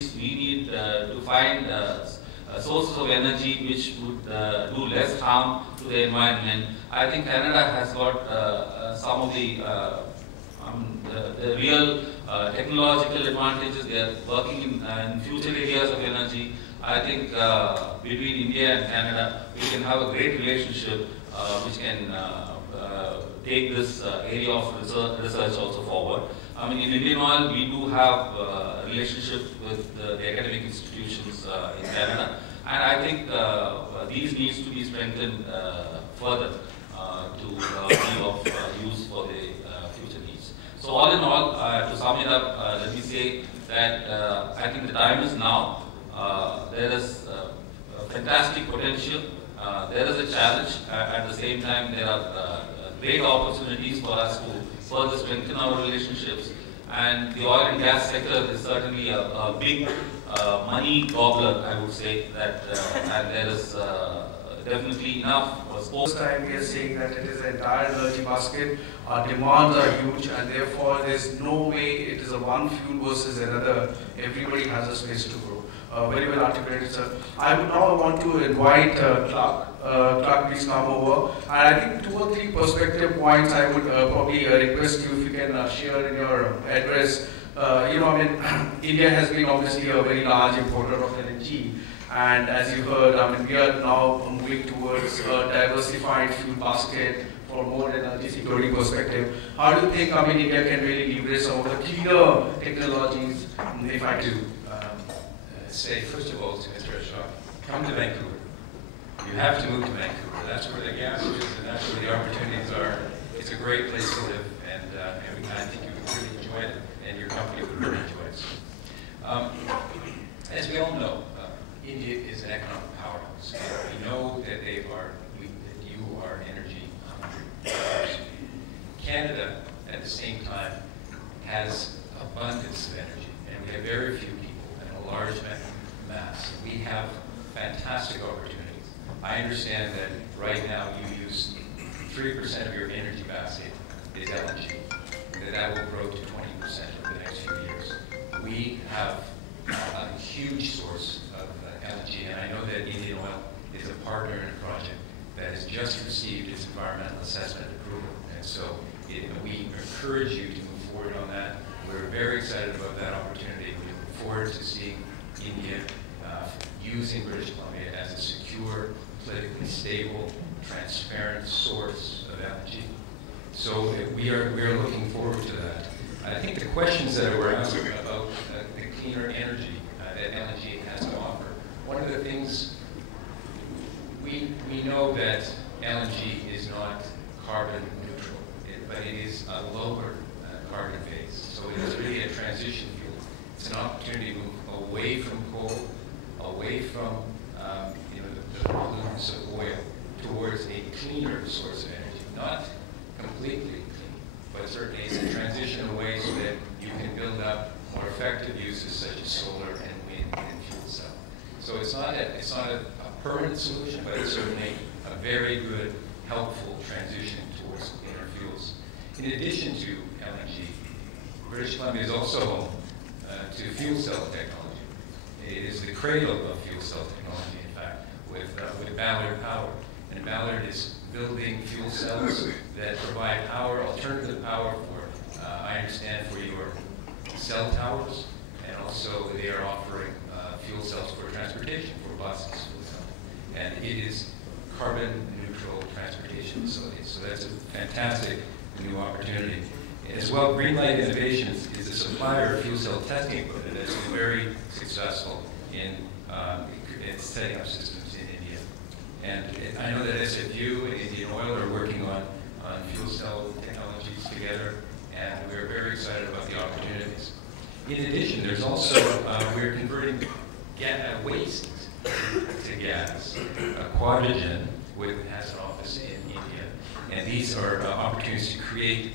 we need to find sources of energy which would do less harm to the environment. I think Canada has got some of the real technological advantages. They are working in future areas of energy. I think between India and Canada, we can have a great relationship which can take this area of research also forward. I mean, in Indian Oil, we do have a relationship with the academic institutions in Canada, and I think these needs to be strengthened further to be of use for the future needs. So all in all, to sum it up, let me say that I think the time is now. There is fantastic potential. There is a challenge. At the same time, there are great opportunities for us to further strengthen our relationships. And the oil and gas sector is certainly a big money gobbler, I would say, that and there is definitely enough scope. First time we are saying that it is the entire energy basket. Our demands are huge, and therefore there's no way it is a one fuel versus another. Everybody has a space to grow. Very well articulated, sir. I would now want to invite Clark. Clark, please come over. And I think 2 or 3 perspective points I would probably request you if you can share in your address. You know, I mean, India has been obviously a very large importer of LNG. And as you heard, I mean, we are now moving towards a diversified fuel basket for more energy security perspective. How do you think, I mean, India can really leverage some of the cleaner technologies, if I do? Say, first of all, to Mr. Ashok, come to Vancouver. You have to move to Vancouver. That's where the gas is, and that's where the opportunities are. It's a great place to live, and I think you would really enjoy it, and your company would really enjoy it. As we all know, India is an economic powerhouse. We know that you are energy hungry. Canada, at the same time, has abundance of energy, and we have very few people and a large mass. We have fantastic opportunities. I understand that right now you use 3% of your energy basket is LNG, that will grow to 20% over the next few years. We have a huge source of LNG, and I know that Indian Oil is a partner in a project that has just received its environmental assessment approval, and so we encourage you to move forward on that. We're very excited about that opportunity. We look forward to seeing India using British Columbia as a secure, politically stable, transparent source of LNG. So we are looking forward to that. I think the questions that were asked about the cleaner energy that LNG has to offer, one of the things we know that LNG is not carbon neutral, but it is a lower carbon base. So it is really a transition fuel. It's an opportunity to move away from coal, away from the pollutants of oil, towards a cleaner source of energy. Not completely clean, but certainly it's a transition away so that you can build up more effective uses such as solar and wind and fuel cell. So it's not a permanent solution, but it's certainly a very good, helpful transition towards cleaner fuels. In addition to LNG, British Columbia is also home to fuel cell technology. It is the cradle of fuel cell technology, in fact, with Ballard Power. And Ballard is building fuel cells that provide power, alternative power for, I understand, for your cell towers, and also they are offering fuel cells for transportation, for buses, for example. And it is carbon neutral transportation facilities. So that's a fantastic new opportunity. As well, Greenlight Innovations is a supplier of fuel cell testing equipment that's been very successful in setting up systems in India. And I know that SFU and Indian Oil are working on fuel cell technologies together, and we're very excited about the opportunities. In addition, there's also, we're converting waste to gas. Quadragen has an office in India, and these are opportunities to create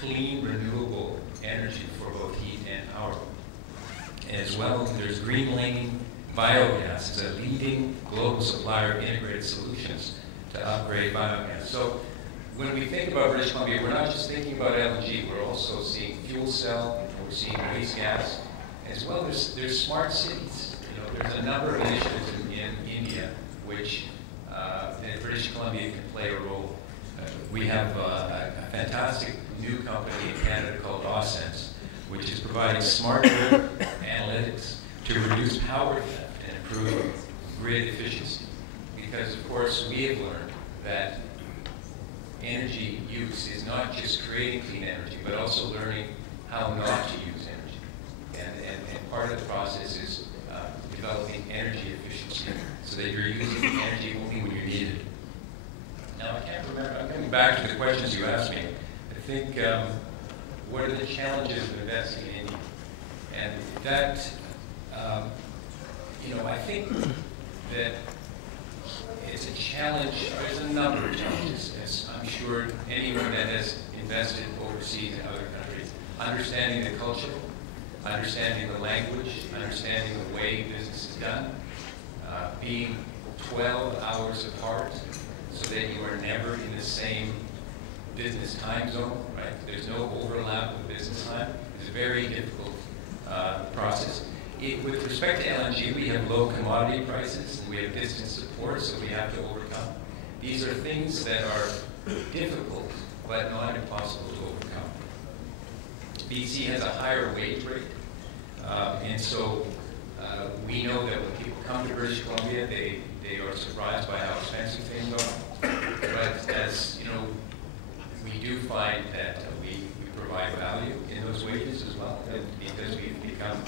clean, renewable energy for both heat and power. As well, there's Green Lane Biogas. It's a leading global supplier of integrated solutions to upgrade biogas. So when we think about British Columbia, we're not just thinking about LNG, we're also seeing fuel cell, we're seeing waste gas, As well, there's smart cities. You know, there's a number of initiatives in India which in British Columbia can play a role. We have a fantastic new company in Canada called Ausense, which is providing smart grid analytics to reduce power theft and improve grid efficiency. Because, of course, we have learned that energy use is not just creating clean energy, but also learning how not to use energy. And part of the process is developing energy efficiency so that you're using energy only when you need it. Now, I can't remember, I'm coming back to the questions you asked me. I think, what are the challenges of investing in India? And that, you know, I think that it's a challenge, there's a number of challenges, as I'm sure anyone that has invested overseas in other countries, understanding the culture, understanding the language, understanding the way business is done, being 12 hours apart so that you are never in the same business time zone, right? There's no overlap with business time. It's a very difficult process. With respect to LNG, we have low commodity prices, and we have distance support, so we have to overcome. These are things that are difficult, but not impossible to overcome. BC has a higher wage rate, and so we know that when people come to British Columbia, they are surprised by how expensive things are. But as you know, we do find that we provide value in those wages as well, because we've become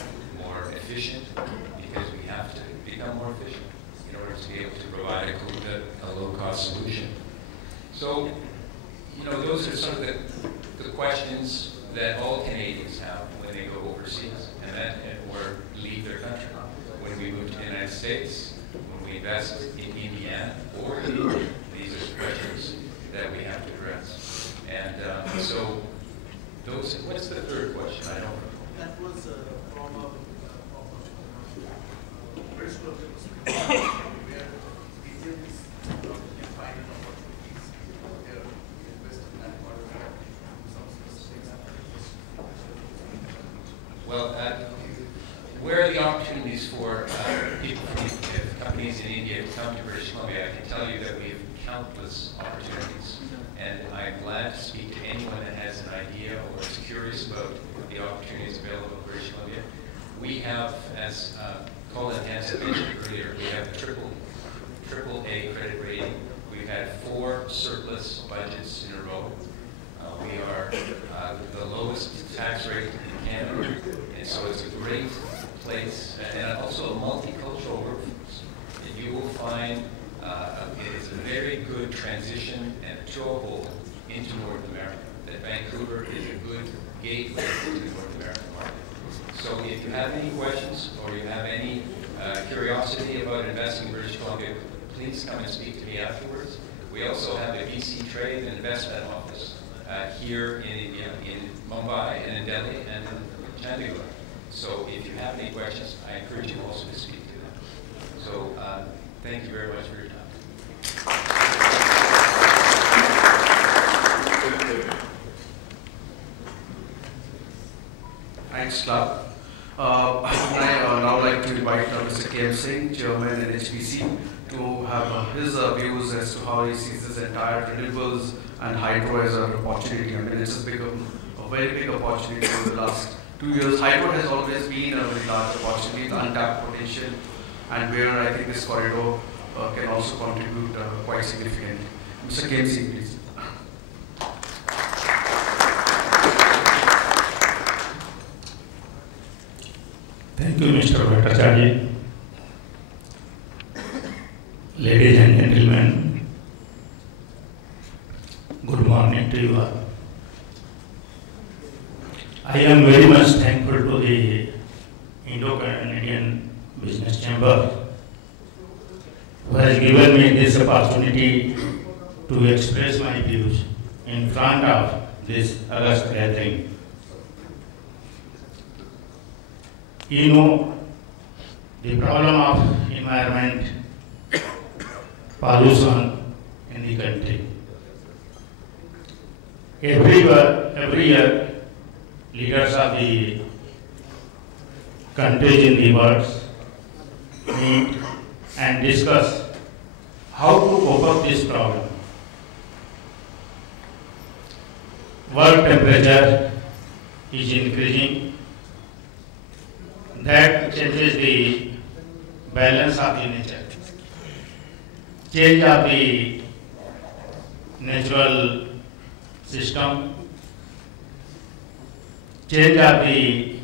more efficient, because we have to become more efficient in order to be able to provide a low-cost solution. So, you know, those are some of the questions that all Canadians have when they go overseas or leave their country. When we move to the United States, when we invest in Indiana or in India, these are the questions that we have to address. And so, those. What's the third question? I don't know. That was from a British Columbia perspective, where Indians find an opportunities there to invest in that part of some specific applications. Well, where are the opportunities for people from companies in India to come to British Columbia? I can tell you that we have countless opportunities. And I'm glad to speak to anyone that has an idea or is curious about the opportunities available in British Columbia. We have, as Colin has mentioned earlier, we have triple A credit rating. We've had 4 surplus budgets in a row. We are the lowest tax rate in Canada, and so it's a great place, and also a multicultural workforce. And you will find it is a very good transition and a toehold into North America. That Vancouver is a good gateway to the North American market. So if you have any questions or you have any curiosity about investing in British Columbia, please come and speak to me afterwards. We also have a BC Trade and Investment Office here in India, in Mumbai and in Delhi and in Chandigarh. So if you have any questions, I encourage you also to speak to them. So thank you very much for your time. Thanks, Clark. I now like to invite Mr. K.M. Singh, Chairman in HPC, to have his views as to how he sees this entire renewables and hydro as an opportunity. I mean, this has become a very big opportunity over the last 2 years. Hydro has always been a very large opportunity, the untapped potential, and where I think this corridor can also contribute quite significantly. Mr. K.M. Singh, please. Thank you, Mr. Bhattacharya. Ladies and gentlemen, good morning to you all. I am very much thankful to the Indo-Canadian Business Chamber who has given me this opportunity to express my views in front of this august gathering. You know, the problem of environment, pollution in the country. Every year, leaders of the countries in the world meet and discuss how to cope up this problem. World temperature is increasing. That changes the balance of the nature. Change of the natural system, change of the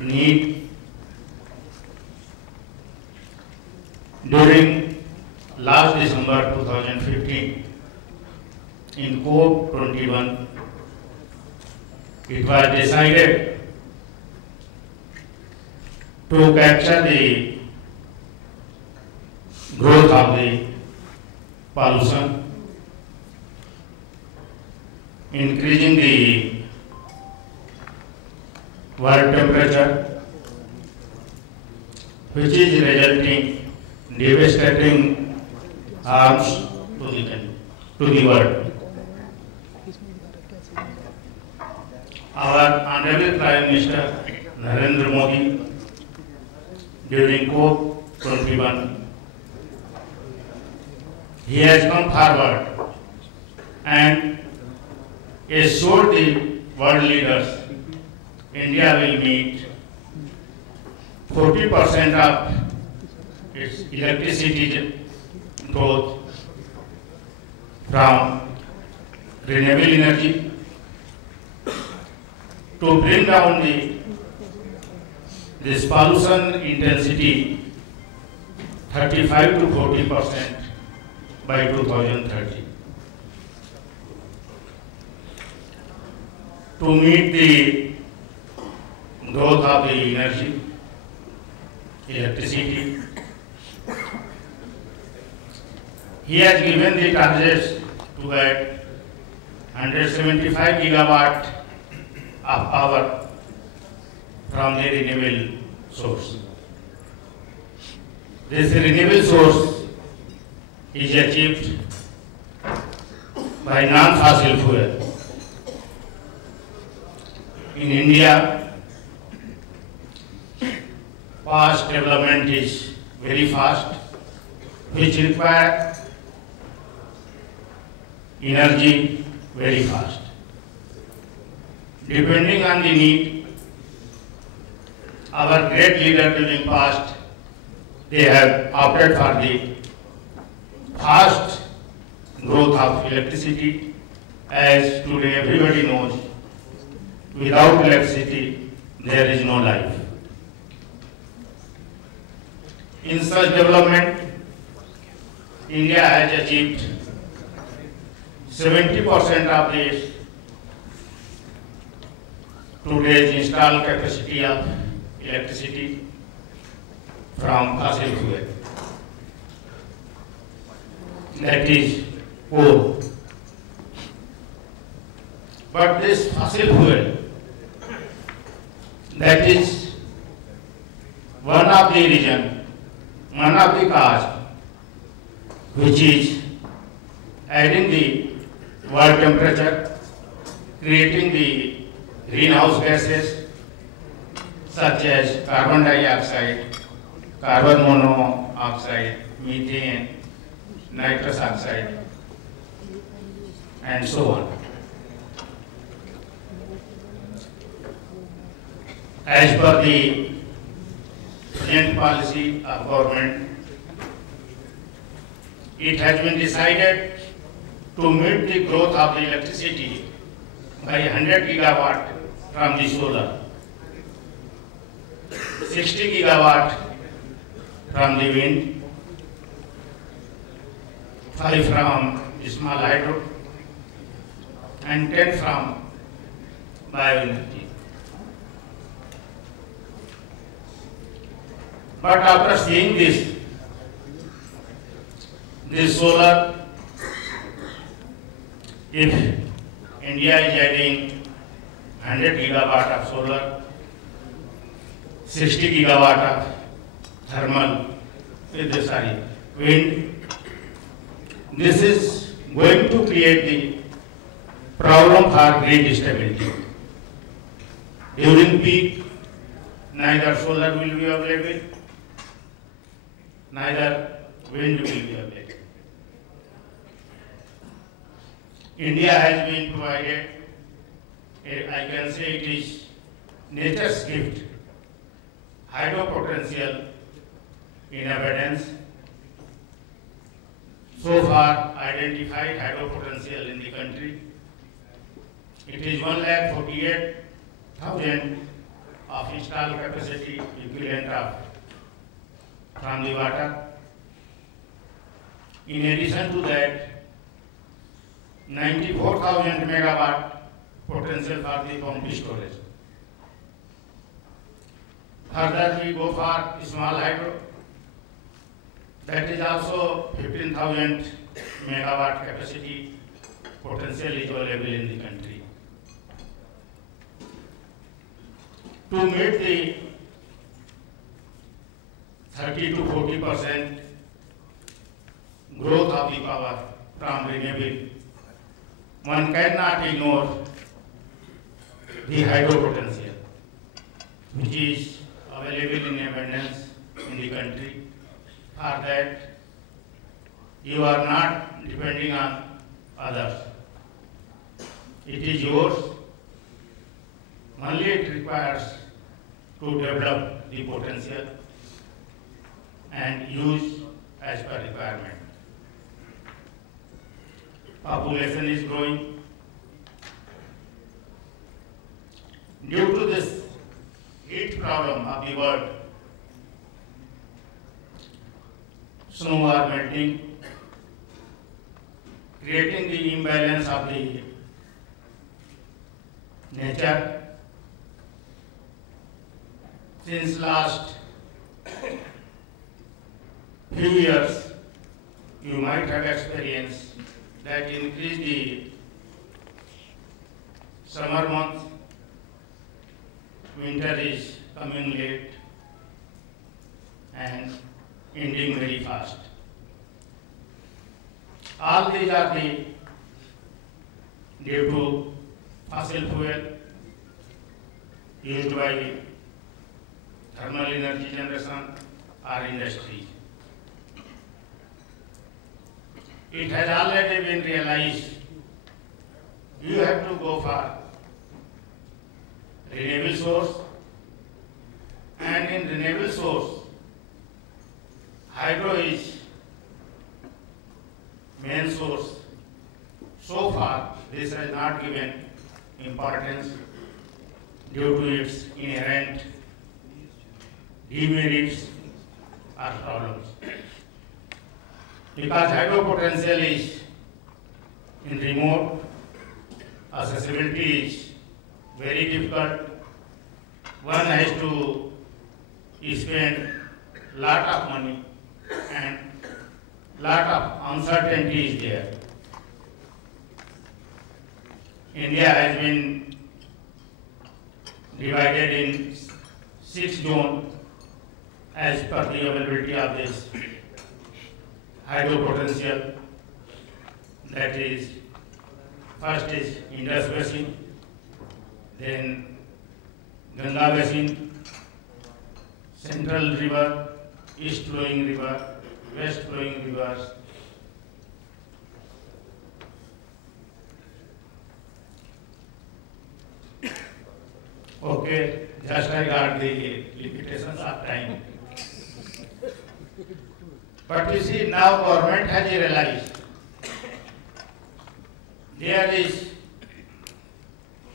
need. During last December 2015, in COP21, it was decided to capture the growth of the pollution, increasing the world temperature, which is resulting devastating harms to the world. Our Honorable Prime Minister Narendra Modi, during COP21, he has come forward and assured the world leaders India will meet 40% of its electricity growth from renewable energy to bring down this pollution intensity 35 to 40% by 2030. To meet the growth of the energy, electricity, he has given the targets to get 175 gigawatt of power from the renewable source. This renewable source is achieved by non-fossil fuel. In India, fast development is very fast, which require energy very fast. Depending on the need, our great leaders during past, they have opted for the fast growth of electricity, as today everybody knows, without electricity there is no life. In such development, India has achieved 70% of the today's installed capacity of electricity from fossil fuel. That is coal. But this fossil fuel, that is one of the reason, one of the cause which is adding the world temperature, creating the greenhouse gases such as carbon dioxide, carbon monoxide, methane, nitrous oxide, and so on. As per the present policy of government, it has been decided to meet the growth of the electricity by 100 gigawatt from the solar, 60 gigawatt from the wind, 5 from small hydro, and 10 from bioenergy. But after seeing this solar, if India is adding 100 gigawatt of solar, 60 gigawatt of thermal, wind, this is going to create the problem for grid stability. During peak, neither solar will be available, neither wind will be available. India has been provided, I can say it is nature's gift, hydro potential in abundance. So far identified hydro potential in the country. It is 1,48,000 of installed capacity equivalent of from the water. In addition to that, 94,000 megawatt potential for the pumped storage. Further, we go for small hydro. That is also 15,000 megawatt capacity potential is available in the country. To meet the 30 to 40% growth of the power from renewable, one cannot ignore the hydro potential, which is available in abundance in the country. For that, you are not depending on others. It is yours. Only it requires to develop the potential and use as per requirement. Population is growing. Due to this heat problem of the world, snow are melting, creating the imbalance of the nature. Since last few years, you might have experienced that increase the summer months, winter is coming late and ending very fast. All these are due to fossil fuel used by thermal energy generation or industry. It has already been realized you have to go for renewable source, and in renewable source, hydro is main source. So far, this has not given importance due to its inherent demerits or problems. Because hydro potential is in remote, accessibility is very difficult. One has to spend lot of money and lot of uncertainty is there. India has been divided in 6 zones as per the availability of this hydro potential. That is, first is Indus Basin, then Ganga Basin, Central River, East flowing river, West flowing rivers. Okay, just I got the limitations of time. But you see, now government has realized there is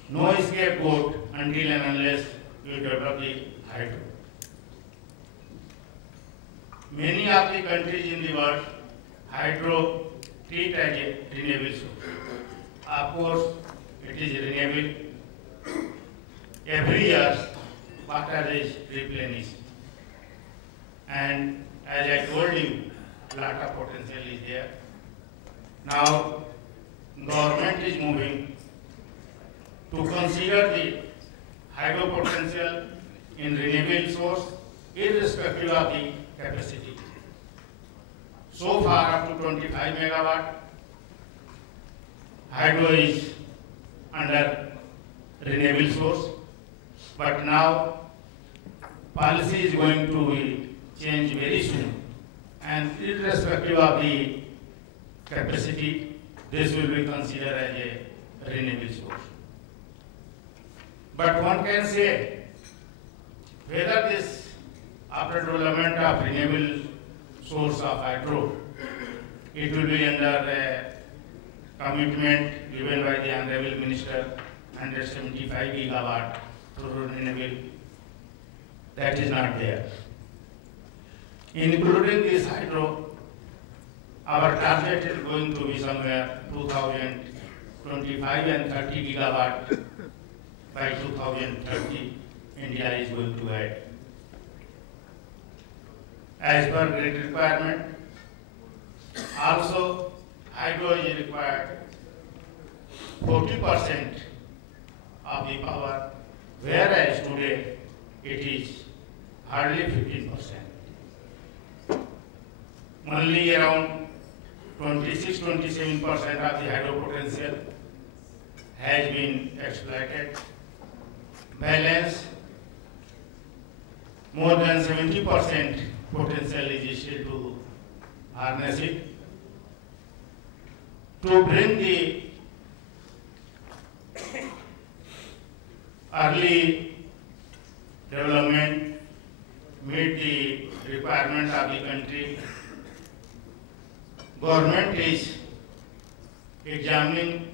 no scapegoat until and unless you develop the hydro. Many of the countries in the world, hydro treat as a renewable source. Of course, it is renewable. Every year, water is replenished. And as I told you, lot of potential is there. Now, government is moving to consider the hydro potential in renewable source irrespective of the capacity. So far, up to 25 megawatt, hydro is under renewable source, but now policy is going to change very soon, and irrespective of the capacity, this will be considered as a renewable source. But one can say whether this, after development of renewable source of hydro, it will be under a commitment given by the Honorable Minister, 175 gigawatt through renewable. That is not there. Including this hydro, our target is going to be somewhere 2025 and 30 gigawatt by 2030. India is going to add. As per grid requirement, also hydro is required 40% of the power, whereas today it is hardly 15%. Only around 26-27% of the hydro potential has been exploited. Balance, more than 70% potential is still to harness it. To bring the early development, meet the requirement of the country, government is examining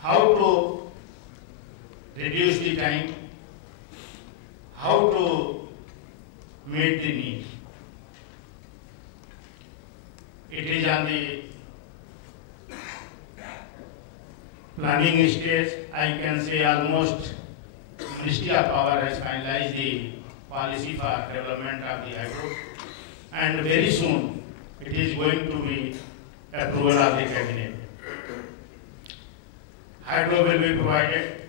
how to reduce the time, how to meet the need. It is on the planning stage. I can say almost Ministry of Power has finalized the policy for development of the hydro, and very soon it is going to be approval of the cabinet. Hydro will be provided,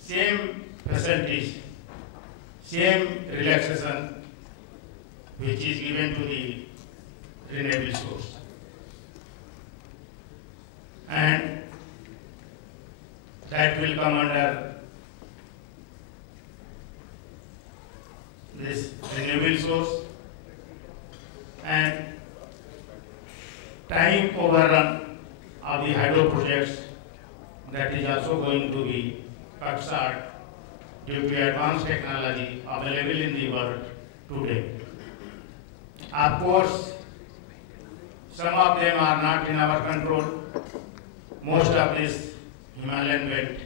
same facilities, same relaxation which is given to the renewable source. And that will come under this renewable source, and time overrun of the hydro projects, that is also going to be cut short due to advanced technology available in the world today. Of course, some of them are not in our control. Most of this Himalayan belt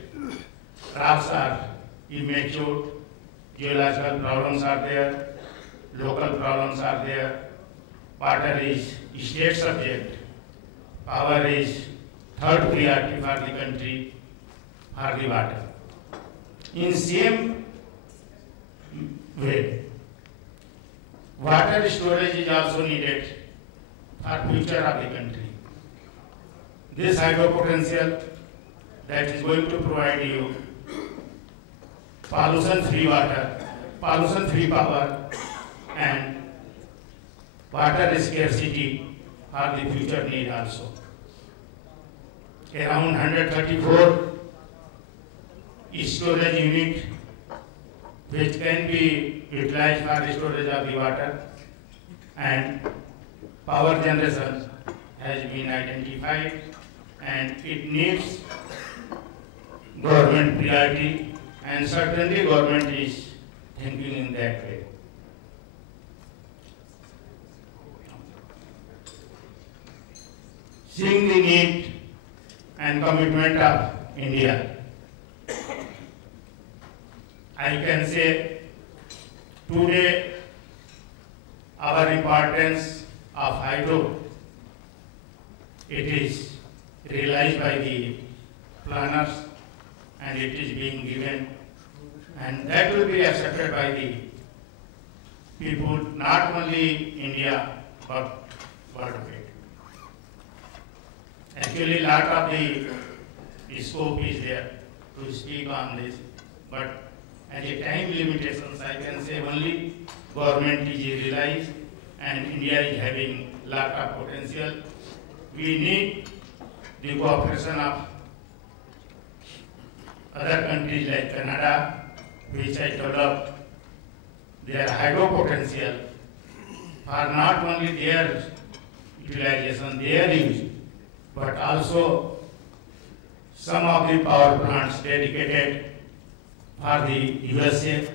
rocks are immature, geological problems are there, local problems are there, water is state subject, power is third priority for the country for the water. In same way, water storage is also needed for future of the country. This hydro potential that is going to provide you pollution-free water, pollution-free power, and water scarcity for the future need also. Around 134 storage unit which can be utilized for the storage of the water, and power generation has been identified, and it needs government priority, and certainly government is thinking in that way. Seeing the need and commitment of India, I can say today our importance of hydro, it is realized by the planners, and it is being given, and that will be accepted by the people, not only India but worldwide. Actually, lot of the scope is there to speak on this, but as a time limitations, I can say only government is realized and India is having lot of potential. We need the cooperation of other countries like Canada, which I developed, their hydro potential are not only their utilization, their use, but also some of the power plants dedicated for the USA.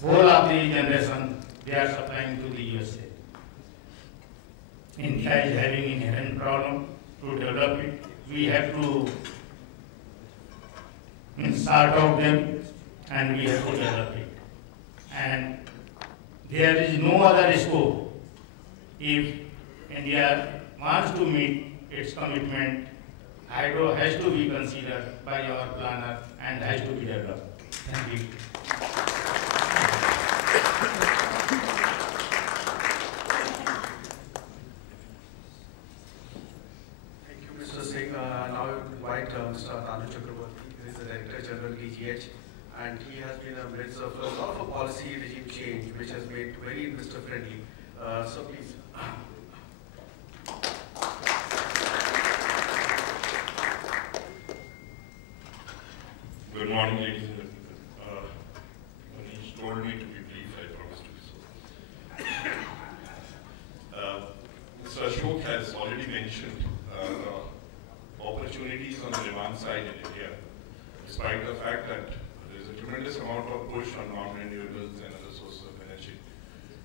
Whole of the generation they are supplying to the USA. India is having inherent problem to develop it. We have to sort out them and we have to develop it. And there is no other scope. If India wants to meet its commitment, hydro has to be considered by our planner and has to be developed. Thank you. Thank you, Mr. Singh. Now I would invite Mr. Tanu Chakraborty. He is the Director General DGH, and he has been a midst of a lot of policy regime change, which has made very investor friendly. So please. Good morning, ladies and gentlemen. Manish told me to be brief, I promised to be so. Mr. Ashok has already mentioned opportunities on the demand side in India, despite the fact that there is a tremendous amount of push on non-renewables and other sources of energy.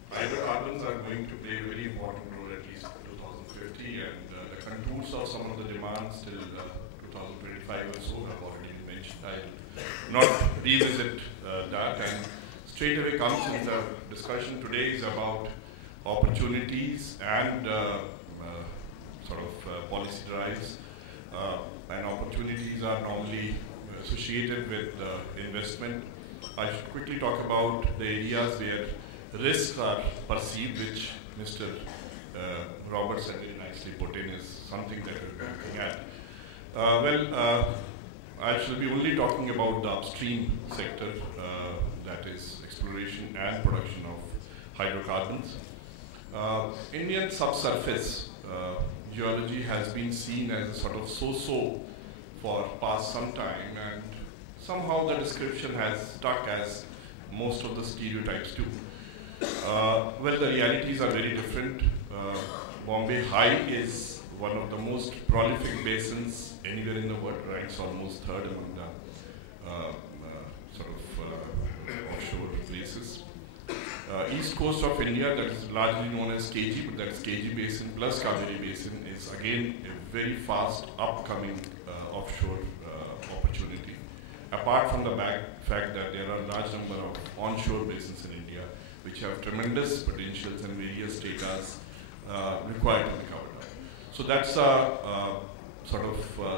Hydrocarbons are going to play a very important role at least in 2050, and the contours of some of the demands till 2025 or so have already been mentioned. I will not revisit that, and straight away comes in the discussion today is about opportunities and policy drives. And opportunities are normally associated with investment. I should quickly talk about the areas where risks are perceived, which Mr. Roberts very nicely put in is something that we're looking at. I shall be only talking about the upstream sector, that is exploration and production of hydrocarbons. Indian subsurface geology has been seen as a sort of so-so for past some time, and somehow the description has stuck as most of the stereotypes do. The realities are very different. Bombay High is one of the most prolific basins anywhere in the world, ranks almost third among the offshore places. East coast of India, that is largely known as KG, but that is KG Basin plus Kaveri Basin, is again a very fast upcoming offshore opportunity. Apart from the fact that there are a large number of onshore basins in India which have tremendous potentials and various data required to be covered up. So that's a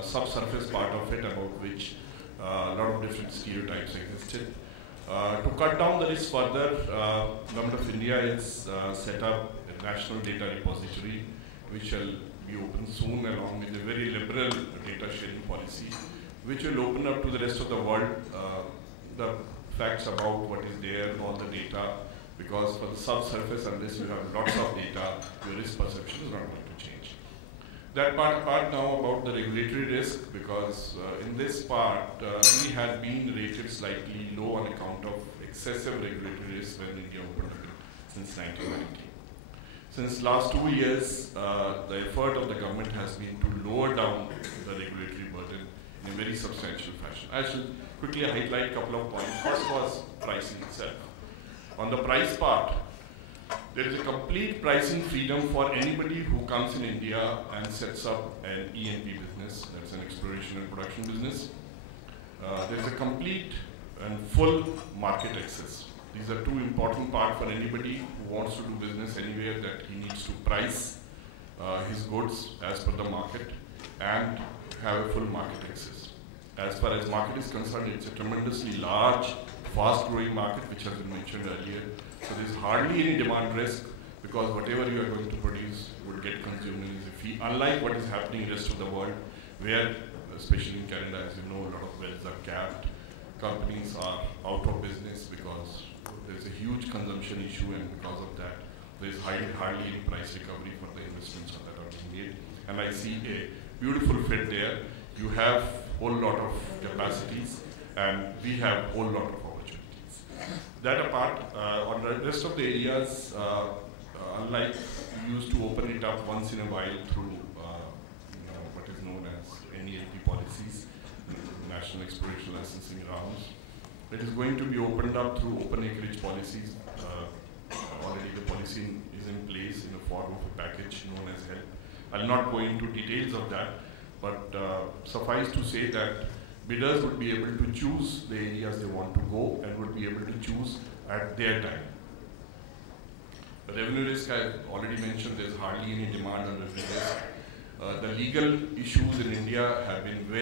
subsurface part of it, about which a lot of different stereotypes existed. To cut down the risk further, Government of India has set up a national data repository, which shall be open soon, along with a very liberal data sharing policy, which will open up to the rest of the world the facts about what is there, all the data, because for the subsurface, unless you have lots of data, your risk perception is not going to change. That part now about the regulatory risk, because in this part, we had been rated slightly low on account of excessive regulatory risk when India opened since 1990. Since last 2 years, the effort of the government has been to lower down the regulatory burden in a very substantial fashion. I should quickly highlight a couple of points. First was pricing itself. On the price part, there is a complete pricing freedom for anybody who comes in India and sets up an E&P business, that's an exploration and production business. There is a complete and full market access. These are two important parts for anybody who wants to do business anywhere, that he needs to price his goods as per the market and have a full market access. As far as market is concerned, it's a tremendously large, fast-growing market, which has been mentioned earlier. So there's hardly any demand risk, because whatever you are going to produce would get consumed in the field. Unlike what is happening in the rest of the world, where, especially in Canada, as you know, a lot of wells are capped. Companies are out of business because there's a huge consumption issue, and because of that, there's hardly any price recovery for the investments that are being made. And I see a beautiful fit there. You have a whole lot of capacities, and we have a whole lot of opportunities. That apart, on the rest of the areas, unlike we used to open it up once in a while through what is known as NELP policies, National Exploration Licensing Rounds, it is going to be opened up through open acreage policies. Already the policy is in place in the form of a package known as HELP. I'll not go into details of that, but suffice to say that bidders would be able to choose the areas they want to go and would be able to choose at their time. The revenue risk, I've already mentioned, there's hardly any demand on revenue risk. The legal issues in India have been very